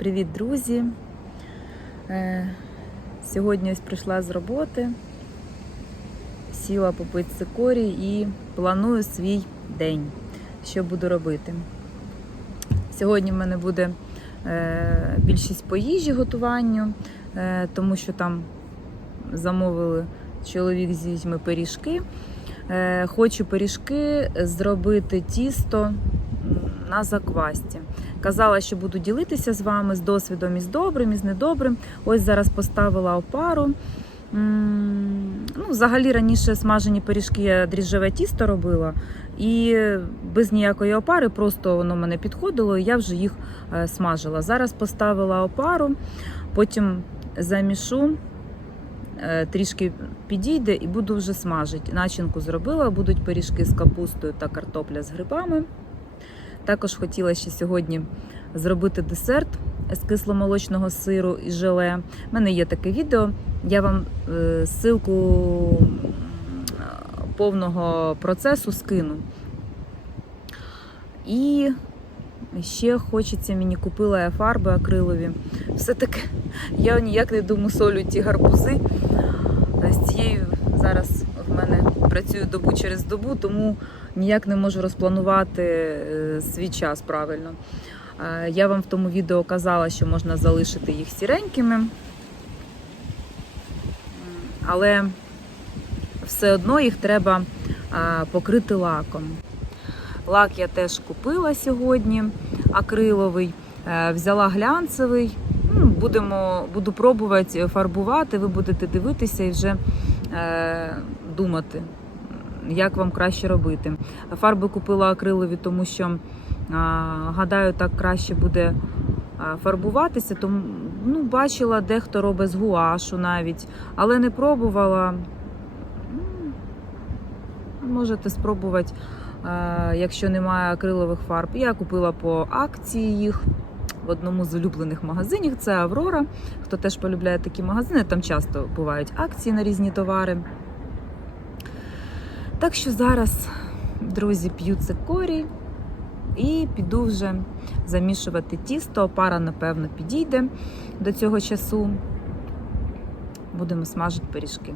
Привіт, друзі! Е, Сьогодні ось прийшла з роботи, сіла попити цикорій і планую свій день, що буду робити. Сьогодні в мене буде е, більшість по їжі готуванню, е, тому що там замовили чоловік з дітьми пиріжки. Хочу пиріжки зробити тісто на заквасті. Казала, що буду ділитися з вами з досвідом і з добрим, і з недобрим. Ось зараз поставила опару. Ну, взагалі раніше смажені пиріжки я дріжджеве тісто робила, і без ніякої опари, просто воно мене підходило, і я вже їх е, смажила. Зараз поставила опару, потім замішу, е, трішки підійде і буду вже смажити. Начинку зробила, будуть пиріжки з капустою та картопля з грибами. Також хотіла ще сьогодні зробити десерт з кисломолочного сиру і желе. У мене є таке відео. Я вам е, ссылку повного процесу скину. І ще хочеться, мені купила я фарби акрилові. Все-таки я ніяк не домусолю ті гарбузи. З цією зараз в мене працюю добу через добу, тому ніяк не можу розпланувати е, свій час правильно. Е, Я вам в тому відео казала, що можна залишити їх сіренькими, але все одно їх треба е, покрити лаком. Лак я теж купила сьогодні, акриловий, взяла глянцевий. Ну, Будемо, буду пробувати фарбувати, ви будете дивитися і вже думати, як вам краще робити. Фарби купила акрилові, тому що гадаю, так краще буде фарбуватися. Тому ну, бачила, дехто робить з гуашу навіть, але не пробувала. Можете спробувати, якщо немає акрилових фарб. Я купила по акції їх в одному з улюблених магазинів. Це Аврора. Хто теж полюбляє такі магазини, там часто бувають акції на різні товари. Так що зараз, друзі, п'ю цикорій і піду вже замішувати тісто. Пара, напевно, підійде до цього часу. Будемо смажити пиріжки.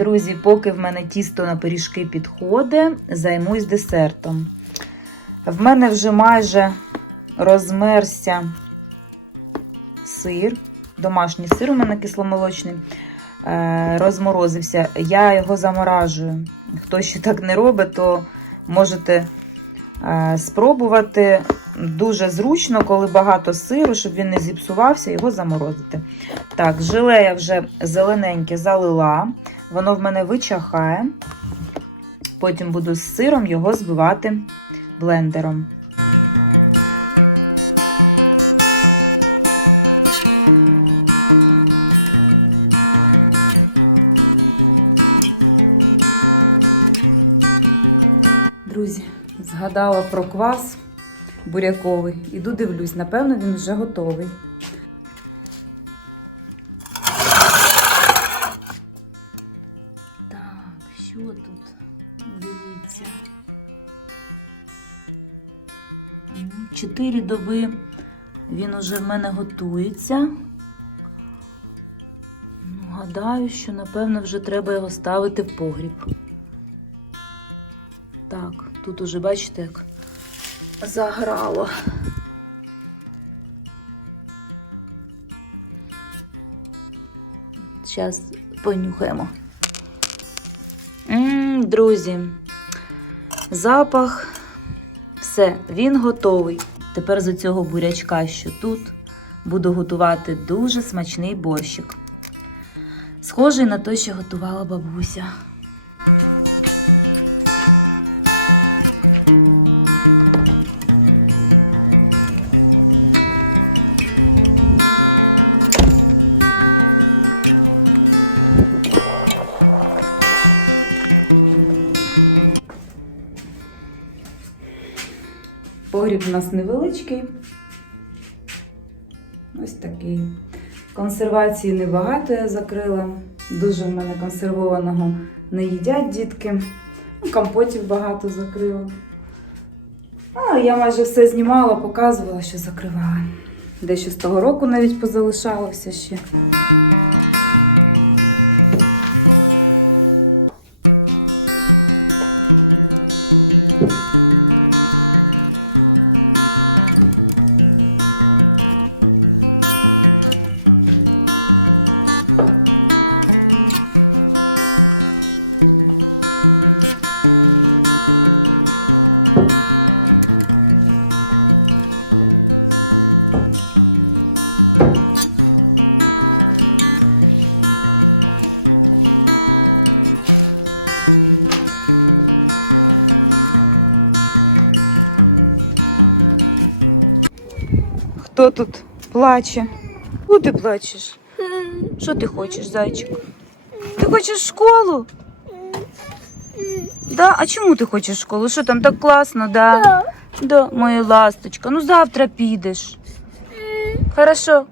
Друзі, поки в мене тісто на пиріжки підходить, займусь десертом. В мене вже майже розмерся сир, домашній сир у мене кисломолочний, е, розморозився. Я його заморажую. Хто ще так не робить, то можете е, спробувати. Дуже зручно, коли багато сиру, щоб він не зіпсувався, його заморозити. Так, желе я вже зелененьке залила. Воно в мене вичахає. Потім буду з сиром його збивати блендером. Друзі, згадала про квас буряковий. Іду дивлюсь, напевно, він вже готовий. Так, що тут? Дивіться. Чотири доби він уже в мене готується. Ну, гадаю, що напевно вже треба його ставити в погріб. Так, тут уже бачите, як заграло. Зараз понюхаємо. М, друзі, запах, все, він готовий. Тепер з цього бурячка, що тут, буду готувати дуже смачний борщик. Схожий на той, що готувала бабуся. Погріб у нас невеличкий. Ось такий. Консервації небагато я закрила. Дуже в мене консервованого не їдять дітки. Ну, Компотів багато закрила. А я майже все знімала, показувала, що закривала. Дещо з того року навіть позалишалося ще. Хто тут плаче? Куди ти плачеш? Що ти хочеш, зайчик? Ти хочеш в школу? Да? А чому ти хочеш в школу? Що там так класно, да? Да, моя ласточка. Ну завтра підеш. Хорошо.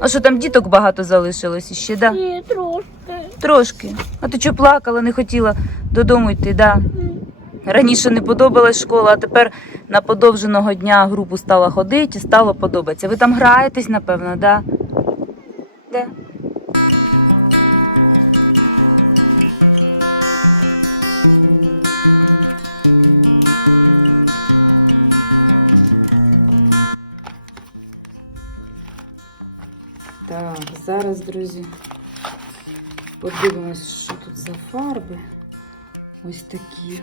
А що там діток багато залишилось іще, да? Ні, трошки. Трошки. А ти чого плакала, не хотіла додому йти, да? Раніше не подобалась школа, а тепер на подовженого дня групу стала ходити і стало подобатися. Ви там граєтесь, напевно, да? Де? Так, зараз, друзі, подивимось, що тут за фарби. Ось такі.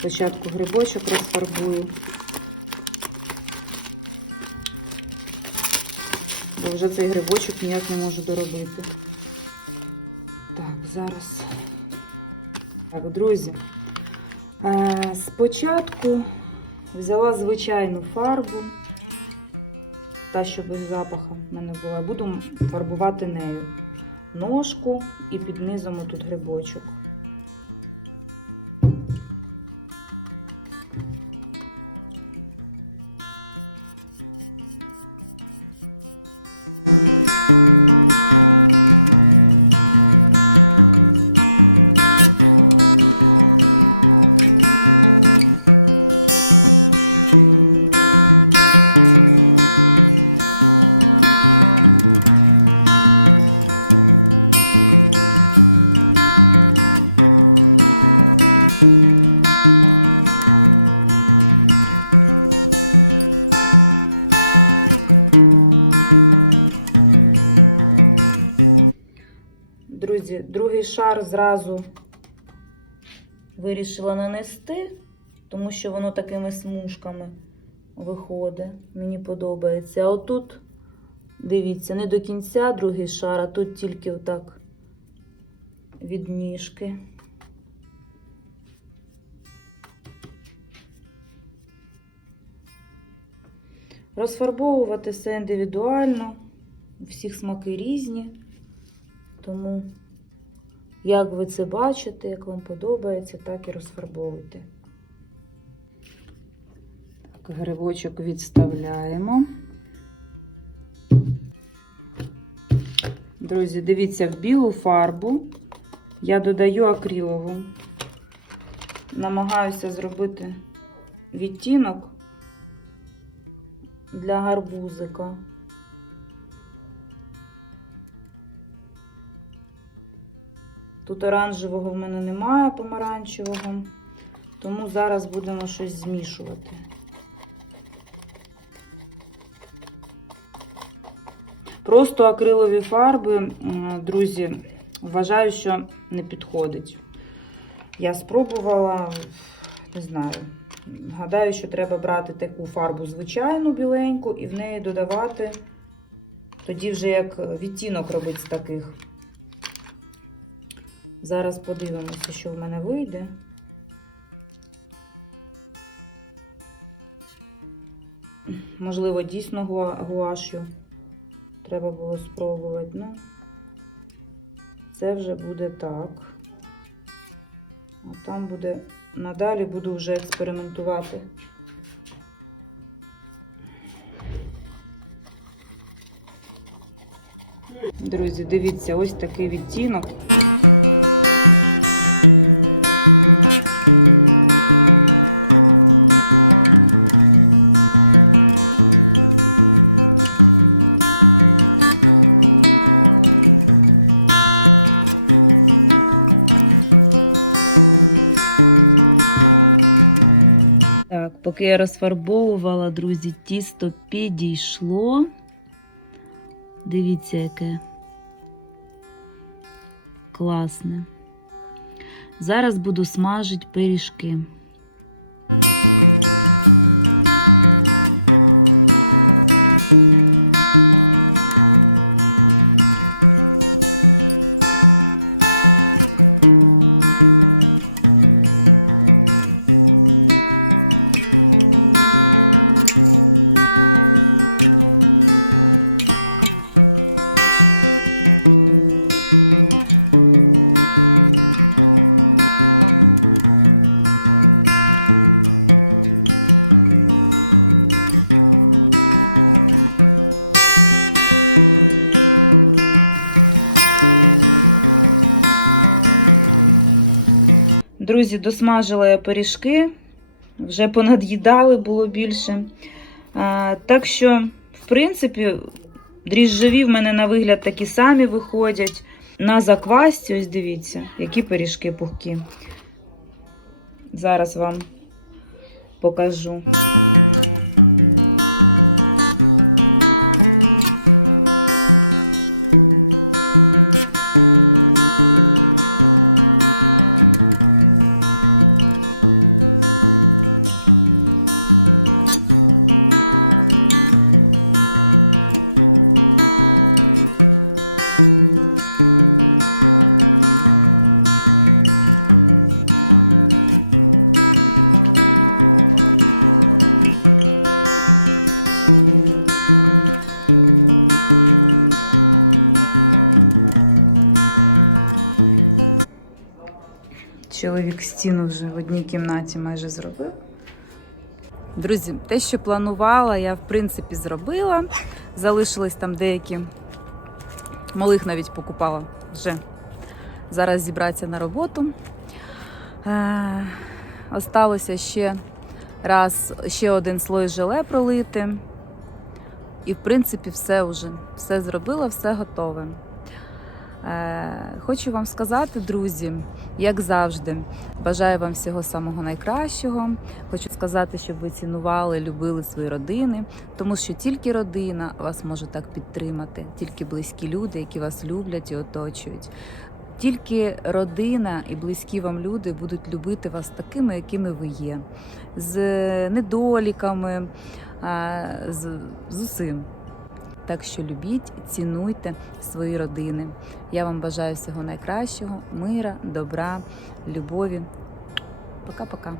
Спочатку грибочок розфарбую. Бо вже цей грибочок ніяк не можу доробити. Так, зараз. Так, друзі. Е, спочатку взяла звичайну фарбу. Та, що без запаху в мене була. Буду фарбувати нею ножку і під низом тут грибочок. Друзі, другий шар зразу вирішила нанести, тому що воно такими смужками виходить. Мені подобається. А отут, дивіться, не до кінця другий шар, а тут тільки отак від ніжки. Розфарбовувати все індивідуально, у всіх смаки різні. Тому, як ви це бачите, як вам подобається, так і розфарбовуйте. Так, грибочок відставляємо. Друзі, дивіться, в білу фарбу я додаю акрилову. Намагаюся зробити відтінок для гарбузика. Тут оранжевого в мене немає, помаранчевого, тому зараз будемо щось змішувати. Просто акрилові фарби, друзі, вважаю, що не підходить. Я спробувала, не знаю. Гадаю, що треба брати таку фарбу звичайну біленьку і в неї додавати, тоді вже як відтінок робити з таких. Зараз подивимося, що в мене вийде. Можливо, дійсно гуа- гуашю треба було спробувати. Ну, це вже буде так. А там буде надалі буду вже експериментувати. Друзі, дивіться, ось такий відтінок. Поки я розфарбовувала, друзі, тісто підійшло. Дивіться, яке класне. Зараз буду смажити пиріжки. Друзі, досмажила я пиріжки, вже понад'їдали було більше. Так що, в принципі, дріжджові в мене на вигляд такі самі виходять. На заквасці, ось дивіться, які пиріжки пухкі. Зараз вам покажу. Чоловік стіну вже в одній кімнаті майже зробив. Друзі, те, що планувала, я в принципі зробила. Залишились там деякі малих навіть покупала вже. Зараз зібратися на роботу. Е, осталося ще раз, ще один слой желе пролити. І, в принципі, все вже. Все зробила, все готове. Е, Хочу вам сказати, друзі, як завжди, бажаю вам всього самого найкращого. Хочу сказати, щоб ви цінували, любили свої родини, тому що тільки родина вас може так підтримати, тільки близькі люди, які вас люблять і оточують. Тільки родина і близькі вам люди будуть любити вас такими, якими ви є, з недоліками, з, з усім. Так що любіть, цінуйте свої родини. Я вам бажаю всього найкращого, мира, добра, любові. Пока-пока.